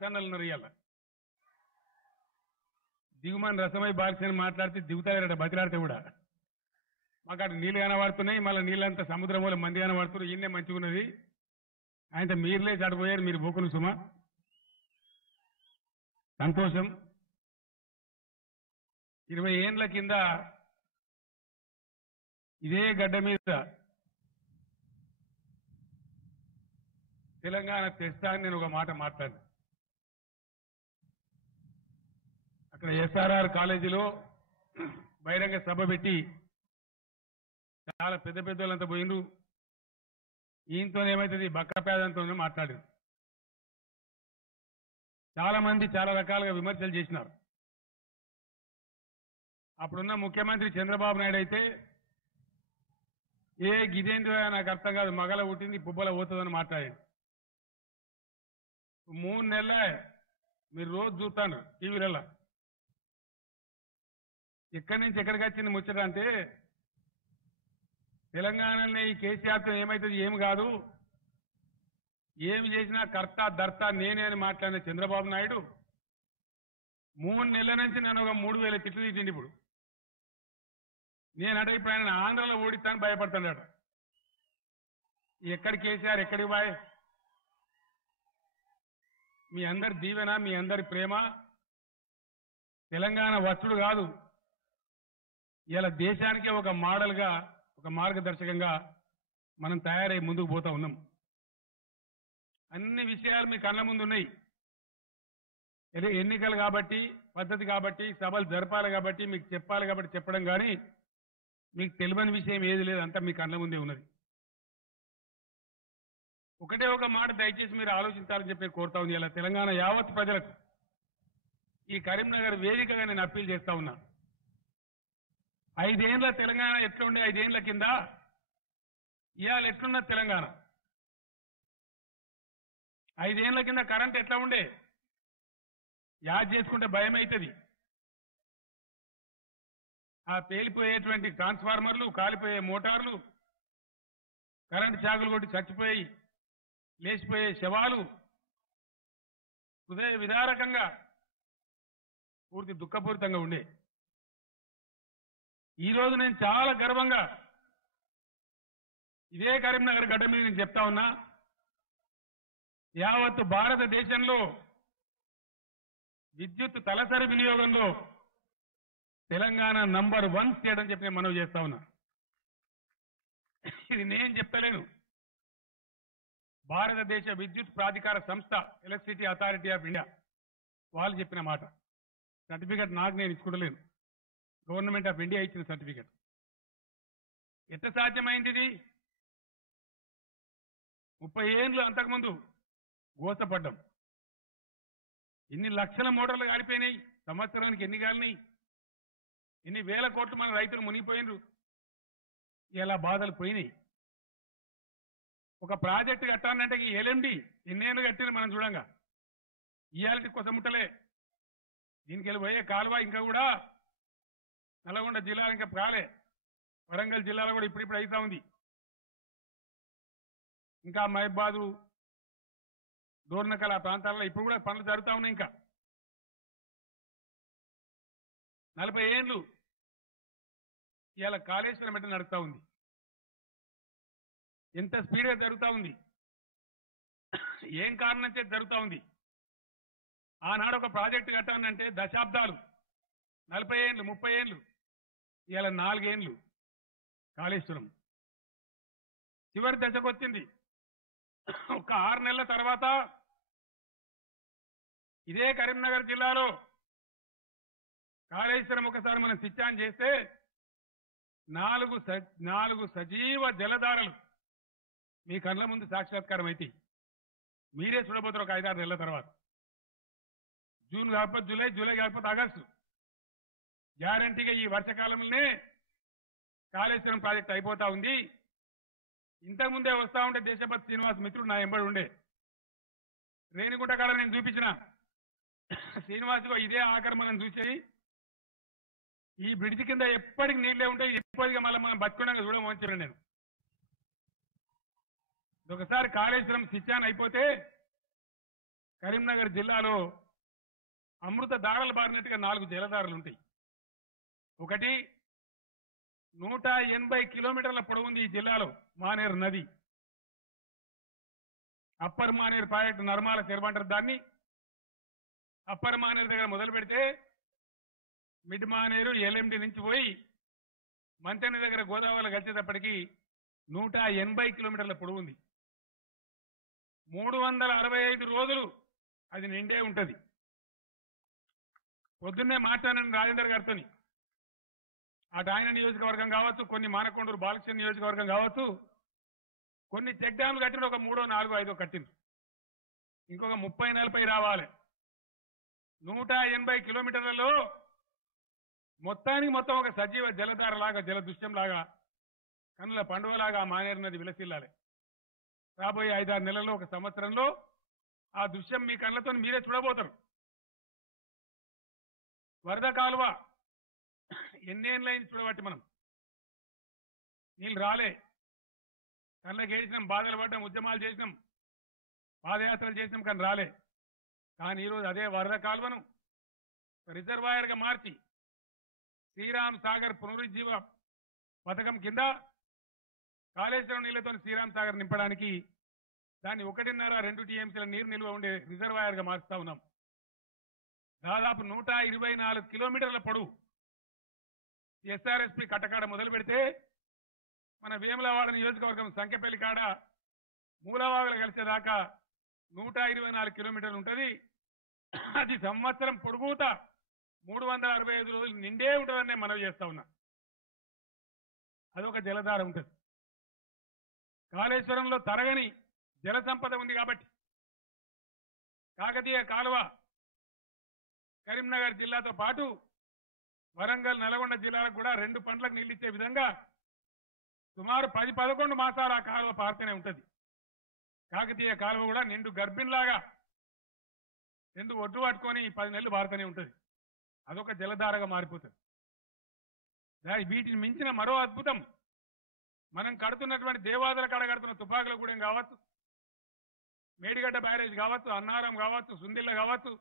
కిసాన్లు ఉన్నారు ఇవాళ దిగుమని రసమై బారిసని మాట్లాడితే దిగుతారట బతిలాడితే కూడా మాకు అటు నీళ్ళు కనబడుతున్నాయి మళ్ళీ నీళ్ళంతా సముద్రం వల్ల మంది కనబడుతున్నారు ఈయనే మంచిగా ఉన్నది ఆయనతో మీరులే చడిపోయారు మీరు బోకులు సుమా సంతోషం 20 ఏండ్ల కింద ఇదే గడ్డ మీద తెలంగాణ తెస్తా అని నేను ఒక మాట మాట్లాడాను అక్కడ ఎస్ఆర్ఆర్ కాలేజీలో బహిరంగ సభ పెట్టి చాలా పెద్ద పెద్దోళ్ళంతా పోయిండ్రు ఈయనతో ఏమవుతుంది బక్కపేదంతో మాట్లాడారు చాలా మంది చాలా రకాలుగా విమర్శలు చేసినారు అప్పుడున్న ముఖ్యమంత్రి చంద్రబాబు నాయుడు అయితే ఏ గిదేంద్ర నాకు అర్థం కాదు మగల పుట్టింది పుబ్బల పోతుందని మాట్లాడాడు 3 నెలలే మీరు రోజు చూస్తాను టీవీలలో ఎక్కడి నుంచి ఎక్కడికి వచ్చింది ముచ్చట అంటే తెలంగాణలో ఈ కేసీఆర్తో ఏమవుతుంది ఏమి కాదు ఏమి చేసినా కర్త దర్త నేనే అని మాట్లాడిన చంద్రబాబు నాయుడు 3 నెలల నుంచి నన్ను ఒక 3000 తిట్లు తీసిండి ఇప్పుడు నేనంటే ఇప్పుడు ఆయన ఆంధ్రలో ఓడిస్తాను భయపడుతున్నాడు ఎక్కడి కేసీఆర్ ఎక్కడికి బాయ్ మీ అందరి దీవెన మీ అందరి ప్రేమ తెలంగాణ వచ్చుడు కాదు ఇలా దేశానికే ఒక మోడల్గా ఒక మార్గదర్శకంగా మనం తయారై ముందుకు పోతా ఉన్నాం అన్ని విషయాలు మీ కళ్ళ ముందు ఉన్నాయి ఎన్నికలు కాబట్టి పద్ధతి కాబట్టి సభలు జరపాలి కాబట్టి మీకు చెప్పాలి కాబట్టి చెప్పడం కానీ మీకు తెలియని విషయం ఏది లేదు అంతా మీ కళ్ళ ముందే ఉన్నది ఒకటే ఒక మాట దయచేసి మీరు ఆలోచించాలని చెప్పి కోరుతా ఉంది ఇలా తెలంగాణ యావత్ ప్రజలకు ఈ కరీంనగర్ వేదికగా నేను అప్పీల్ చేస్తా ఉన్నా 5 ఏండ్ల తెలంగాణ ఎట్లా ఉండే 5 ఏండ్ల కింద ఇవాళ ఎట్లున్న తెలంగాణ 5 ఏండ్ల కింద కరెంట్ ఎట్లా ఉండే యాద్ చేసుకుంటే భయం అవుతుంది ఆ పేలిపోయేటువంటి ట్రాన్స్ఫార్మర్లు కాలిపోయే మోటార్లు కరెంటు షాకులు కొట్టి చచ్చిపోయి లేచిపోయే శవాలు హృదయ విదారకంగా పూర్తి దుఃఖపూరితంగా ఉండే ఈరోజు నేను చాలా గర్వంగా ఇదే కరీంనగర్ గడ్డ మీద నేను చెప్తా ఉన్నా యావత్తు భారతదేశంలో విద్యుత్ తలసరి వినియోగంలో తెలంగాణ నంబర్ 1 స్టేట్ అని చెప్పి నేను మనవి చేస్తా ఉన్నా ఇది నేను చెప్తలేను భారతదేశ విద్యుత్ ప్రాధికార సంస్థ ఎలక్ట్రిసిటీ అథారిటీ ఆఫ్ ఇండియా వాళ్ళు చెప్పిన మాట సర్టిఫికెట్ నాకు నేను ఇచ్చుకోవట్లేను గవర్నమెంట్ ఆఫ్ ఇండియా ఇచ్చిన సర్టిఫికెట్ ఎట్లా సాధ్యమైంది ఇది 30 ఏండ్లు అంతకుముందు గోసపడ్డం ఇన్ని లక్షల మోటార్లు కాలిపోయినాయి సంవత్సరానికి ఎన్ని కాలినాయి ఎన్ని వేల కోట్లు మన రైతులు మునిగిపోయినరు ఇలా బాధలు పోయినాయి ఒక ప్రాజెక్టు కట్టాలంటే ఈ ఎల్ఎండి ఎన్నేళ్ళు కట్టిన మనం చూడంగా ఇయాలటి కొసముట్టలే దీనికి వెళ్ళి పోయే కాలువ ఇంకా కూడా నల్గొండ జిల్లాలో ఇంకా కాలే వరంగల్ జిల్లాలో కూడా ఇప్పుడిప్పుడు అవుతా ఉంది ఇంకా మహబాదు దోర్నకల్ ఆ ప్రాంతాల్లో ఇప్పుడు కూడా పనులు జరుగుతూ ఉన్నాయి ఇంకా 40 ఏండ్లు ఇవాళ కాళేశ్వరం అంటే నడుస్తూ ఉంది ఎంత స్పీడ్గా జరుగుతూ ఉంది ఏం కారణం చేతి జరుగుతూ ఉంది ఆనాడు ఒక ప్రాజెక్టు కట్టానంటే దశాబ్దాలు 40 ఏండ్లు 30 ఏండ్లు ఇవాళ 4 ఏండ్లు కాళేశ్వరం చివరి దశకు వచ్చింది ఒక 6 నెలల తర్వాత ఇదే కరీంనగర్ జిల్లాలో కాళేశ్వరం ఒకసారి మనం స్విచ్ ఆన్ చేస్తే 4 సజీవ జలధారలు మీ కళ్ళ ముందు సాక్షాత్కారం అయితే మీరే చూడబోతారు ఒక 5-6 నెలల తర్వాత జూన్ కాకపోతే జూలై జూలై కాకపోతే ఆగస్టు గ్యారంటీగా ఈ వర్షకాలంలోనే కాళేశ్వరం ప్రాజెక్ట్ అయిపోతా ఉంది ఇంతకుముందే వస్తా ఉంటే దేశపతి శ్రీనివాస్ మిత్రుడు నా ఎంబడి ఉండే రేణిగుంట కాడ నేను చూపించిన శ్రీనివాస్గా ఇదే ఆక్రమణం చూసి ఈ బ్రిడ్జ్ కింద ఎప్పటికి నీళ్ళే ఉంటాయి ఎప్పటికీ మళ్ళీ మనం బతుకున్నాక చూడమని నేను ఒకసారి కాళేశ్వరం స్విచ్ ఆన్ అయిపోతే కరీంనగర్ జిల్లాలో అమృత దారలు బారినట్టుగా 4 జలధారలు ఉంటాయి. ఒకటి 180 కిలోమీటర్ల పొడవుంది ఈ జిల్లాలో మానేరు నది. అప్పర్ మానేరు ప్రాజెక్టు నర్మాల చెరువంటారు దాన్ని. అప్పర్ మానేరు దగ్గర మొదలు పెడితే మిడ్ మానేరు ఎల్ఎండి నుంచి పోయి మంతెన దగ్గర గోదావరిలో కలిసేటప్పటికి 180 కిలోమీటర్ల పొడవుంది. 365 రోజులు అది నిండే ఉంటది. పొద్దున్నే మాట్లాడిన రాజేందర్ గారితో అటు ఆయన నియోజకవర్గం కావచ్చు, కొన్ని మానకొండూరు బాలకృష్ణ నియోజకవర్గం కావచ్చు, కొన్ని చెక్ డ్యామ్లు కట్టిన ఒక 3, 4, 5 కట్టింది. ఇంకొక 30, 40 రావాలి. 180 కిలోమీటర్లలో మొత్తానికి మొత్తం ఒక సజీవ జలధార లాగా, జల దృశ్యం లాగా, కన్నుల పండుగలాగా మానేరు నది విలసిల్లాలి. రాబోయే 5-6 నెలల్లో, ఒక సంవత్సరంలో ఆ దృశ్యం మీ కళ్ళతో మీరే చూడబోతారు. వరద కాలువ ఎన్నేళ్ళైంది చూడబట్టి మనం నీళ్ళు రాలే, కళ్ళకి ఏడిచినాం, బాధలు పడ్డాం, ఉద్యమాలు చేసినాం, పాదయాత్రలు చేసినాం, కానీ రాలే. కానీ ఈరోజు అదే వరద కాలువను రిజర్వాయర్గా మార్చి శ్రీరామ్ సాగర్ పునరుజ్జీవ పథకం కింద కాళేశ్వరం నీళ్లతో శ్రీరామ్ సాగర్ నింపడానికి దాన్ని 1.5-2 టీఎంసీల నీరు నిల్వ ఉండే రిజర్వాయర్గా మార్చుతా ఉన్నాం. దాదాపు 124 కిలోమీటర్ల పొడవు ఎస్ఆర్ఎస్పి కట్టకాడ మొదలు పెడితే మన వేములవాడ నియోజకవర్గం సంఖ్యపల్లి కాడ మూలవాగులు కలిసేదాకా 124 కిలోమీటర్లు ఉంటుంది. అది సంవత్సరం పొడుగుతా 365 రోజులు నిండే ఉంటుందని నేను మనవి చేస్తా ఉన్నా. అదొక జలధార ఉంటుంది. కాళేశ్వరంలో తరగని జల సంపద ఉంది కాబట్టి కాకతీయ కాలువ కరీంనగర్ జిల్లాతో పాటు వరంగల్, నల్గొండ జిల్లాలకు కూడా 2 పంటలకు నీళ్ళిచ్చే విధంగా సుమారు 10-11 మాసాలు ఆ కాలువ పారుతూనే ఉంటుంది. కాకతీయ కాలువ కూడా నిండు గర్భిణిలాగా 2 ఒడ్డు పట్టుకొని 10 నెలలు పారుతూనే ఉంటుంది. అదొక జలధారగా మారిపోతుంది. వీటిని మించిన మరో అద్భుతం మనం కడుతున్నటువంటి దేవాదుల కాడ కడుతున్న తుపాకుల గూడెం కావచ్చు, మేడిగడ్డ బ్యారేజ్ కావచ్చు, అన్నారం కావచ్చు, సుందిల్ల కావచ్చు,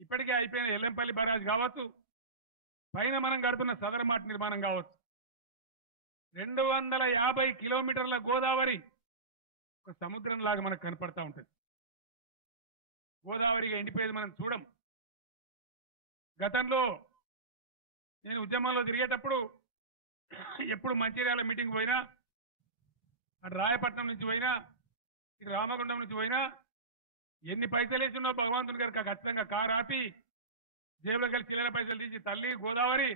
ఇప్పటికే అయిపోయిన ఎల్లంపల్లి బ్యారేజ్ కావచ్చు, పైన మనం కడుతున్న సదరమాట్ నిర్మాణం కావచ్చు. 250 కిలోమీటర్ల గోదావరి ఒక సముద్రం లాగా మనకు కనపడతా ఉంటుంది. గోదావరిగా ఎండిపోయేది మనం చూడం. గతంలో నేను ఉద్యమంలో తిరిగేటప్పుడు ఎప్పుడు మంచిర్యాల మీటింగ్ పోయినా, అటు రాయపట్నం నుంచి పోయినా, ఇటు రామగుండం నుంచి పోయినా, ఎన్ని పైసలు వేసినో భగవంతుని గారికి ఖచ్చితంగా కారు ఆపి జేబులో కలిసి చిల్లర పైసలు తీసి, తల్లి గోదావరి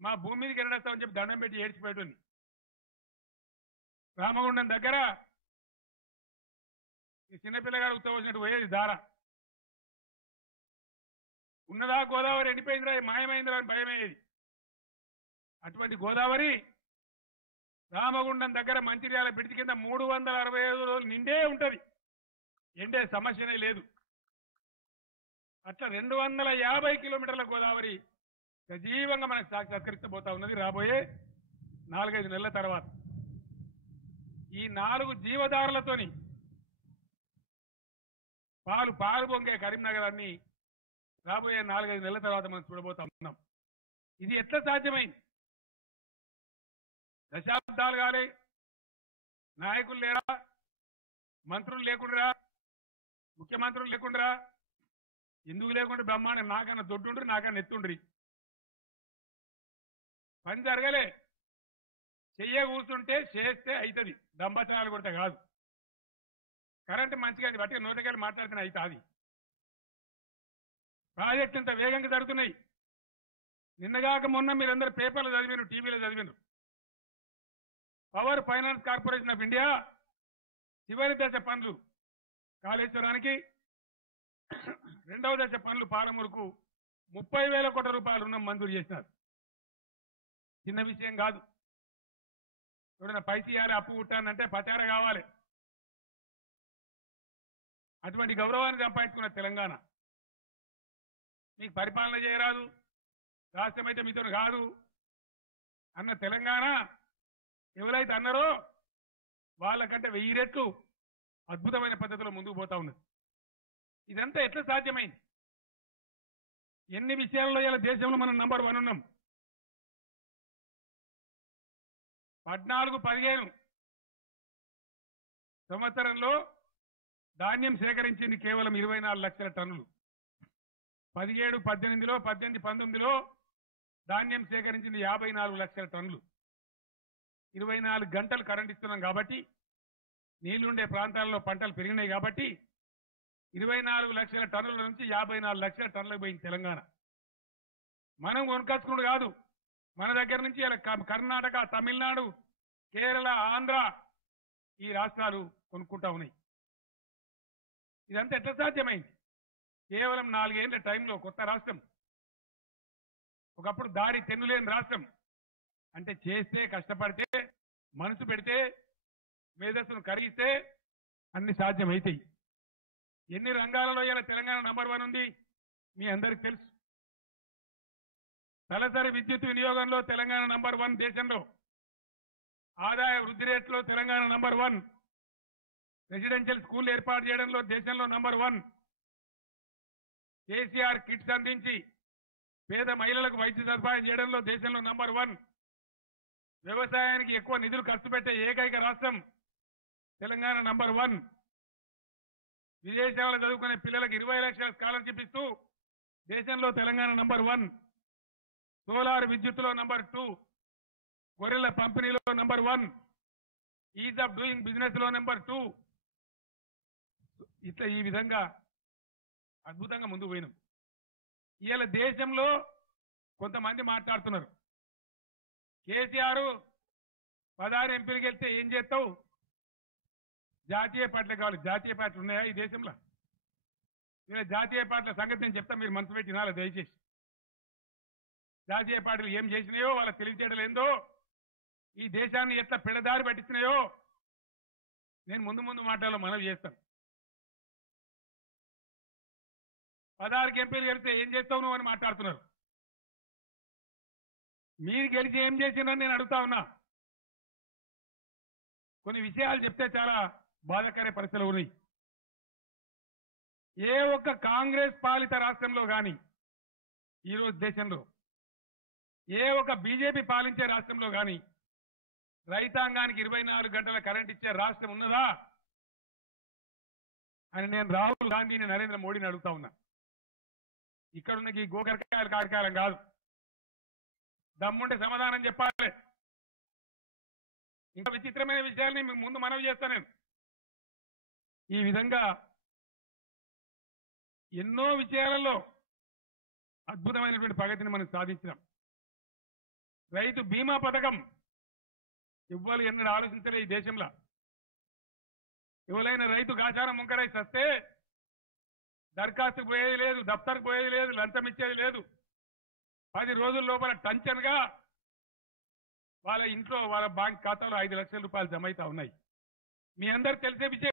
మా భూమి మీదకి ఎరడేస్తామని చెప్పి దండం పెట్టి ఏడ్చిపోయేటుంది. రామగుండం దగ్గర ఈ చిన్నపిల్లగాడు ఉత్తవచ్చినట్టు పోయేది దార. ఉన్నదా గోదావరి ఎండిపోయిందిరా, మాయమైందిరా అని భయమయ్యేది. అటువంటి గోదావరి రామగుండం దగ్గర మంచిర్యాల బ్రిడ్జి కింద 365 రోజులు నిండే ఉంటది. ఎండే సమస్యనే లేదు. అట్లా 250 కిలోమీటర్ల గోదావరి సజీవంగా మనకు సాక్షాత్కరించబోతా ఉన్నది రాబోయే 4-5 నెలల తర్వాత. ఈ 4 జీవధారలతోని పాలు పొంగే కరీంనగరాన్ని రాబోయే 4-5 నెలల తర్వాత మనం చూడబోతా ఉన్నాం. ఇది ఎట్లా సాధ్యమైంది? దశాబ్దాలు కాలే, నాయకులు లేరా, మంత్రులు లేకుండా, ముఖ్యమంత్రులు లేకుండా, ఎందుకు లేకుండా బ్రహ్మాండం నాకన్నా దొడ్డుండ్రి, నాకన్నా ఎత్తుండ్రి, పని జరగలే. చెయ్య కూర్చుంటే చేస్తే అవుతుంది, దంపచనాలు కొడితే కాదు. కరెంటు మంచిగా బట్టి నోటికెళ్ళి మాట్లాడితేనే అవుతుంది. ప్రాజెక్టు ఇంత వేగంగా జరుగుతున్నాయి. నిన్నగాక మొన్న మీరందరూ పేపర్లు చదివిను, టీవీలో చదివిను. Power finance corporation of India చివరి దశ పనులు కాళేశ్వరానికి, 2వ దశ పనులు పాలమూరుకు 30,000 కోట్ల రూపాయలు రుణం మంజూరు చేసినారు. చిన్న విషయం కాదు. ఎవరైనా పైసలు ఇవ్వాలి, అప్పు పుట్టానంటే పచార కావాలి. అటువంటి గౌరవాన్ని సంపాదించుకున్న తెలంగాణ, మీకు పరిపాలన చేయరాదు, రాష్ట్రం అయితే మీతో కాదు అన్న తెలంగాణ ఎవరైతే అన్నారో వాళ్ళకంటే 1000 రెట్లు అద్భుతమైన పద్ధతిలో ముందుకు పోతా ఉన్నది. ఇదంతా ఎట్లా సాధ్యమైంది? ఎన్ని విషయాల్లో ఇలా దేశంలో మనం నంబర్ 1 ఉన్నాం. 14-15 సంవత్సరంలో ధాన్యం సేకరించింది కేవలం 24 లక్షల టన్నులు. 17-18లో 18-19లో ధాన్యం సేకరించింది 54 లక్షల టన్నులు. 24 గంటలు కరెంట్ ఇస్తున్నాం కాబట్టి, నీళ్లుండే ప్రాంతాల్లో పంటలు పెరిగినాయి కాబట్టి 24 లక్షల టన్నుల నుంచి 54 లక్షల టన్నులకు పోయింది తెలంగాణ. మనం కొనుకొచ్చుకున్నాడు కాదు, మన దగ్గర నుంచి ఇలా కర్ణాటక, తమిళనాడు, కేరళ, ఆంధ్ర ఈ రాష్ట్రాలు కొనుక్కుంటా ఉన్నాయి. ఇదంతా ఎట్లా సాధ్యమైంది? కేవలం 4 ఏళ్ల టైంలో కొత్త రాష్ట్రం, ఒకప్పుడు దారి తెన్నులేని రాష్ట్రం. అంటే చేస్తే, కష్టపడితే, మనసు పెడితే, మేధస్సును కరిగిస్తే అన్ని సాధ్యమవుతాయి. ఎన్ని రంగాలలో ఇలా తెలంగాణ నంబర్ 1 ఉంది మీ అందరికి తెలుసు. తలసరి విద్యుత్ వినియోగంలో తెలంగాణ నంబర్ 1 దేశంలో. ఆదాయ వృద్ధి రేట్లో తెలంగాణ నంబర్ 1. రెసిడెన్షియల్ స్కూల్ ఏర్పాటు చేయడంలో దేశంలో నంబర్ 1. కేసీఆర్ కిట్స్ అందించి పేద మహిళలకు వైద్య సదుపాయం చేయడంలో దేశంలో నంబర్ 1. వ్యవసాయానికి ఎక్కువ నిధులు ఖర్చు పెట్టే ఏకైక రాష్ట్రం తెలంగాణ నంబర్ 1. విదేశాల్లో చదువుకునే పిల్లలకు 20 లక్షల స్కాలర్షిప్ ఇస్తూ దేశంలో తెలంగాణ నంబర్ 1. సోలార్ విద్యుత్తులో నంబర్ 2. గొర్రెల పంపిణీలో number 1. Ease of doing business లో నంబర్ 2. ఇట్లా ఈ విధంగా అద్భుతంగా ముందుకు పోయినాం. ఇవాళ దేశంలో కొంతమంది మాట్లాడుతున్నారు, కేసీఆర్ 16 ఎంపీలకు వెళ్తే ఏం చేస్తావు, జాతీయ పార్టీలు కావాలి. జాతీయ పార్టీలు ఉన్నాయా ఈ దేశంలో? ఇలా జాతీయ పార్టీల సంగతి నేను చెప్తా, మీరు మనసు పెట్టి వినాలి దయచేసి. జాతీయ పార్టీలు ఏం చేసినాయో, వాళ్ళ తెలివితేటలు ఏందో, ఈ దేశాన్ని ఎట్లా పెడదారి పట్టించినాయో నేను ముందు ముందు మాటల్లో మనవి చేస్తాను. 16 ఎంపీలు గెలిస్తే ఏం చేస్తావు నువ్వు అని మాట్లాడుతున్నారు. మీరు గెలిచి ఏం చేసినారని నేను అడుగుతా ఉన్నా. కొన్ని విషయాలు చెప్తే చాలా బాధాకర పరిస్థితులు ఉన్నాయి. ఏ ఒక్క కాంగ్రెస్ పాలిత రాష్ట్రంలో కానీ ఈరోజు దేశంలో, ఏ ఒక్క బీజేపీ పాలించే రాష్ట్రంలో కానీ రైతాంగానికి 24 గంటల కరెంట్ ఇచ్చే రాష్ట్రం ఉన్నదా అని నేను రాహుల్ గాంధీని, నరేంద్ర మోడీని అడుగుతా ఉన్నా. ఇక్కడున్న ఈ గోకరకాయల కార్యక్రమం కాదు. దమ్ముంటే సమాధానం చెప్పాలి. ఇంకా విచిత్రమైన విషయాల్ని మీకు ముందు మనవి చేస్తాను నేను. ఈ విధంగా ఎన్నో విషయాలలో అద్భుతమైనటువంటి ప్రగతిని మనం సాధించినాం. రైతు బీమా పథకం ఇవ్వాలి ఎన్నడూ ఆలోచించలే ఈ దేశంలో. ఎవరైనా రైతు గాచారం ముంకరై సస్తే దరఖాస్తుకు పోయేది లేదు, దఫ్తర్కు పోయేది లేదు, లంచం ఇచ్చేది లేదు. 10 రోజుల లోపల టంచన్గా వాళ్ళ ఇంట్లో, వాళ్ళ బ్యాంక్ ఖాతాలో 5 లక్షల రూపాయలు జమ అవుతా ఉన్నాయి. మీ అందరు తెలిసే విషయం.